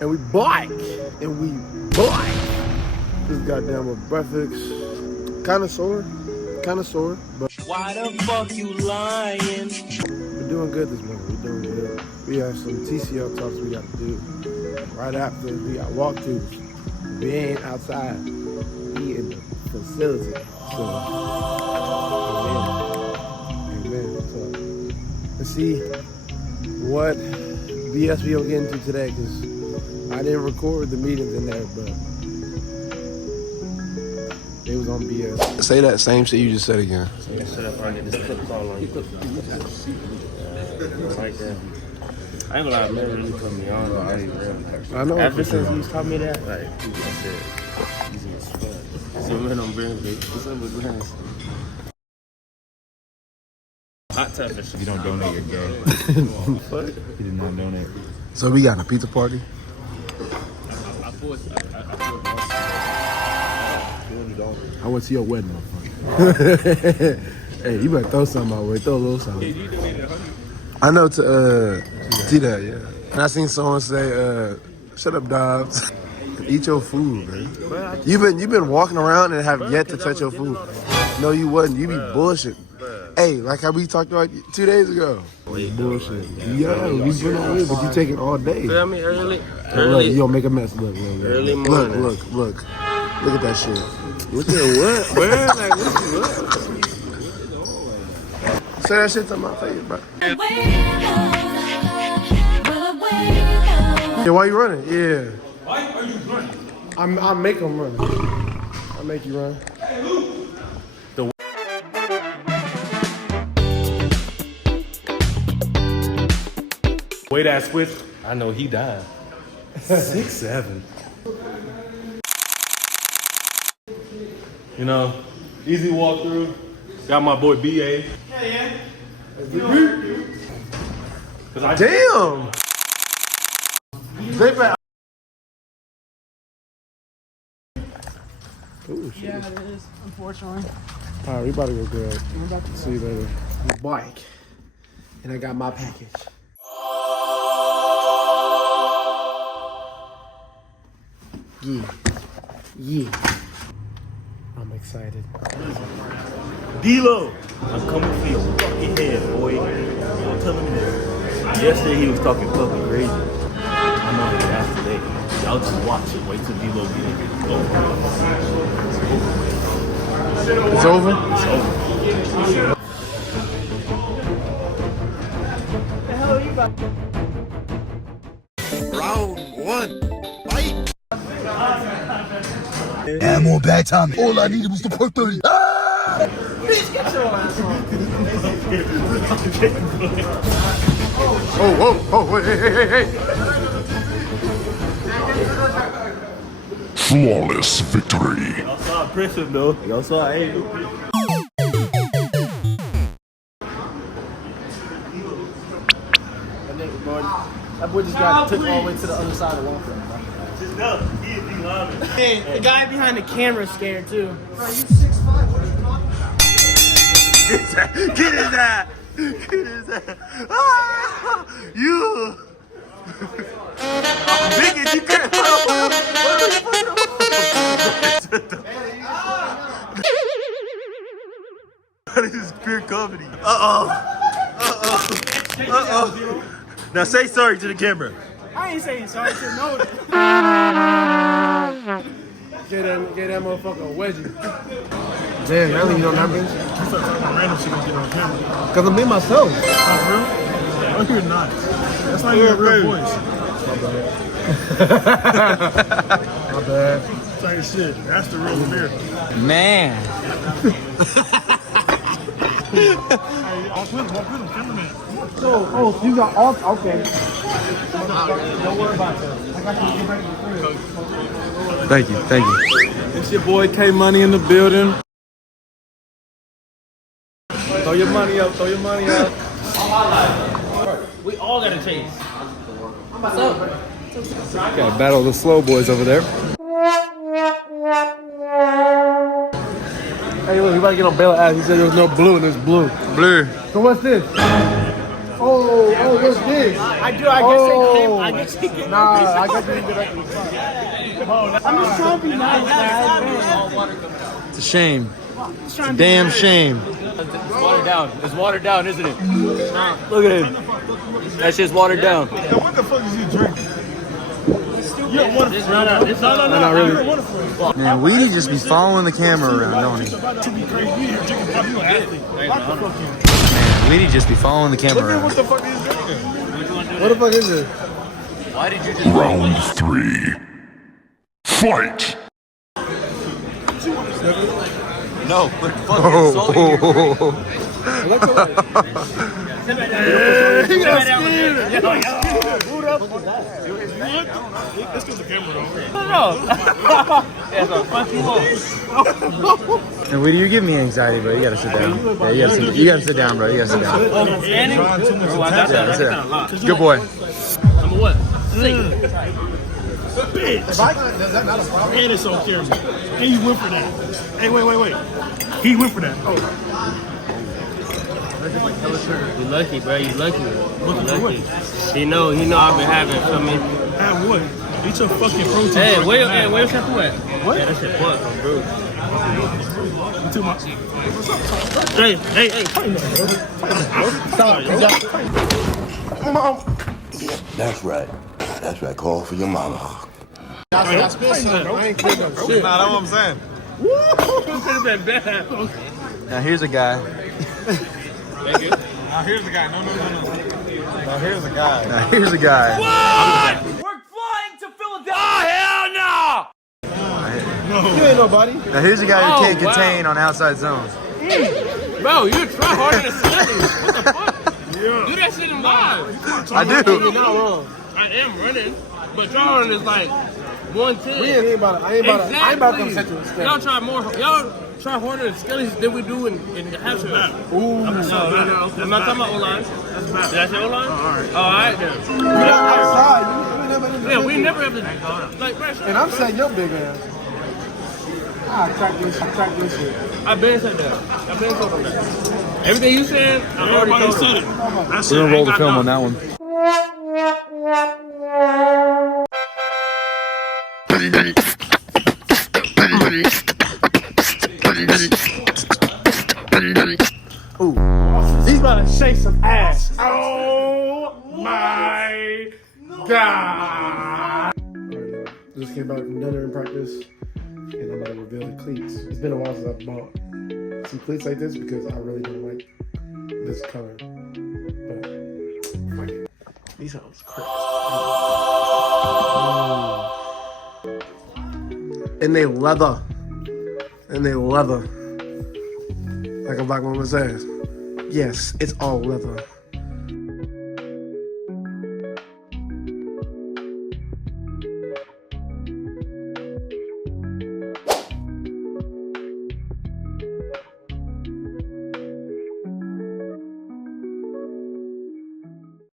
And we bike. And we bike. This goddamn with breakfast. Kinda sore, but why the fuck you lying? we're doing good this morning. We're doing good. We have some TCL talks we got to do. Right after we got walkthroughs. We ain't outside. We in the facility. So, amen. So, let's see what BS we gonna get into today, because I didn't record the meetings in there, but it was on BS. Say that same shit you just said again. Shut up, I get this clip call on you. Like that. I ain't gonna lie, man, really put me on. I know. Ever since you taught me that, like, I said, easy as fuck. So, man, I'm bringing big. What's up with glass? Hot tub fish. You don't donate your gay. What? You did not donate. So we got a pizza party. I went to your wedding, motherfucker. Hey, you better throw something my way. Throw a little something. You donated 100. I know to see that, yeah. And I seen someone say, "Shut up, dogs. Eat your food, man." You've been walking around and have yet to touch your food. No, you wasn't. You be bullshit. Hey, like how we talked about 2 days ago. Bullshit. Yeah, we been on it, but you take it all day. Feel me? Early. Look, you gonna make a mess. Look. Early morning. Look. Look at that shit. Look at what? Where? Like, what? Say that shit to my face, bro. Yeah, why you running? Yeah. Why are you running? I make them run. I make you run. Way that switch, I know he died. 6'7". You know, easy walk through. Got my boy BA. Yeah. Damn. They back. Ooh, shit. Yeah, it is, unfortunately. All right, we about to go grab. See you later. Bike. And I got my package. Yeah. I'm excited. D-Lo, I'm coming for your fucking head, boy. Don't tell him this. Yesterday he was talking fucking crazy. I know his ass today. Y'all just watch it. Wait till D-Lo get it. It's over? It's over. Round one. Fight! Ammo bad time. All I needed was the perk 30. Bitch, get your ass on. Oh, hey. Flawless victory. Y'all saw it press him though. Y'all saw it. Hey. That boy just got took all the way to the other side of the wall from him, bro. Just go. He is being honest. Hey, the guy behind the camera is scared too. Get his ass. Get his ass. Ah, you. Biggest, you can't. This is pure comedy. Uh-oh. Now say sorry to the camera. I ain't saying sorry to no. Get that motherfucker a wedgie. Damn, y'all leave on that bitch? Random shit gonna get on camera. Because I'm being myself. Oh, real? Oh, you're not. That's not your real voice. My bad. Same shit. That's the real Amir. Man. Walk with him, cameraman. So you got all, okay. Don't worry about that. I got you to get ready to Thank you. It's your boy K Money in the building. Throw your money up. We all gotta chase. What's up? Gotta battle the slow boys over there. Hey, look, we about to get on Baylor ass. He said there was no blue and there's blue. Blue. So what's this? Oh. what's this? I do. I guess they came. I guess he came. Nah, I got you directly. I'm just trying to be nice, guys. It's a shame. It's a damn shame. It's watered down. It's watered down, isn't it? Look at him. That shit's watered down. What the fuck is you drinking? No, Not really. Man, Weedy just be following the camera around, don't he? Man, Weedy just be following the camera around. What the fuck is you drinking? What the fuck is it? Why did you just Round 3. Fight! No, but fucking insulting He got scared. Let's get the camera on. And Weedy, you give me anxiety, bro. You gotta sit down. Yeah, you gotta sit down, bro. You gotta sit down. Yeah, that's it. Good boy. Number what? Bitch. Does that not a problem? And it's on camera. And you went for that. Hey, wait. He went for that. Oh. You lucky, bro. You lucky. He know I've been having something. Have what? Eat your fucking protein. Hey, where's shampoo at? What? Yeah, that shit fuck, bro. Too much. Hey. That's right. That's right. Call for your mama. That's spit something, bro. I ain't kidding no shit. Nah, that's what I'm saying. This could have been bad. Now here's a guy. Now here's the guy. No. Now here's the guy. Now here's a guy. We're flying to Philadelphia. Oh, hell no! You ain't nobody. Now here's a guy who can't contain on outside zones. Bro, you try harder than Skelly. What the fuck? Yeah. Do that shit in live. I do. You're not wrong. I am running, but drawing is like 110. We ain't about it. I ain't about to come set you a step. Y'all try harder than Skelly's than we do in half time. Ooh. No. I'm not talking about O-line. Did I say O-line? Alright then. You're outside. Yeah, we never have to, like, bro, And I'm saying your big ass. I crack this shit. I've been said that. Everything you said, I already told said you. it. We're gonna roll the film on that one. Ooh. He's about to shake some ass. Oh my God. Just came back from dinner and practice, and I'm gonna reveal the cleats. It's been a while since I've bought some cleats like this because I really don't like this color. But fuck it. These hoes crazy. And they leather. Like a black woman says. Yes, it's all leather.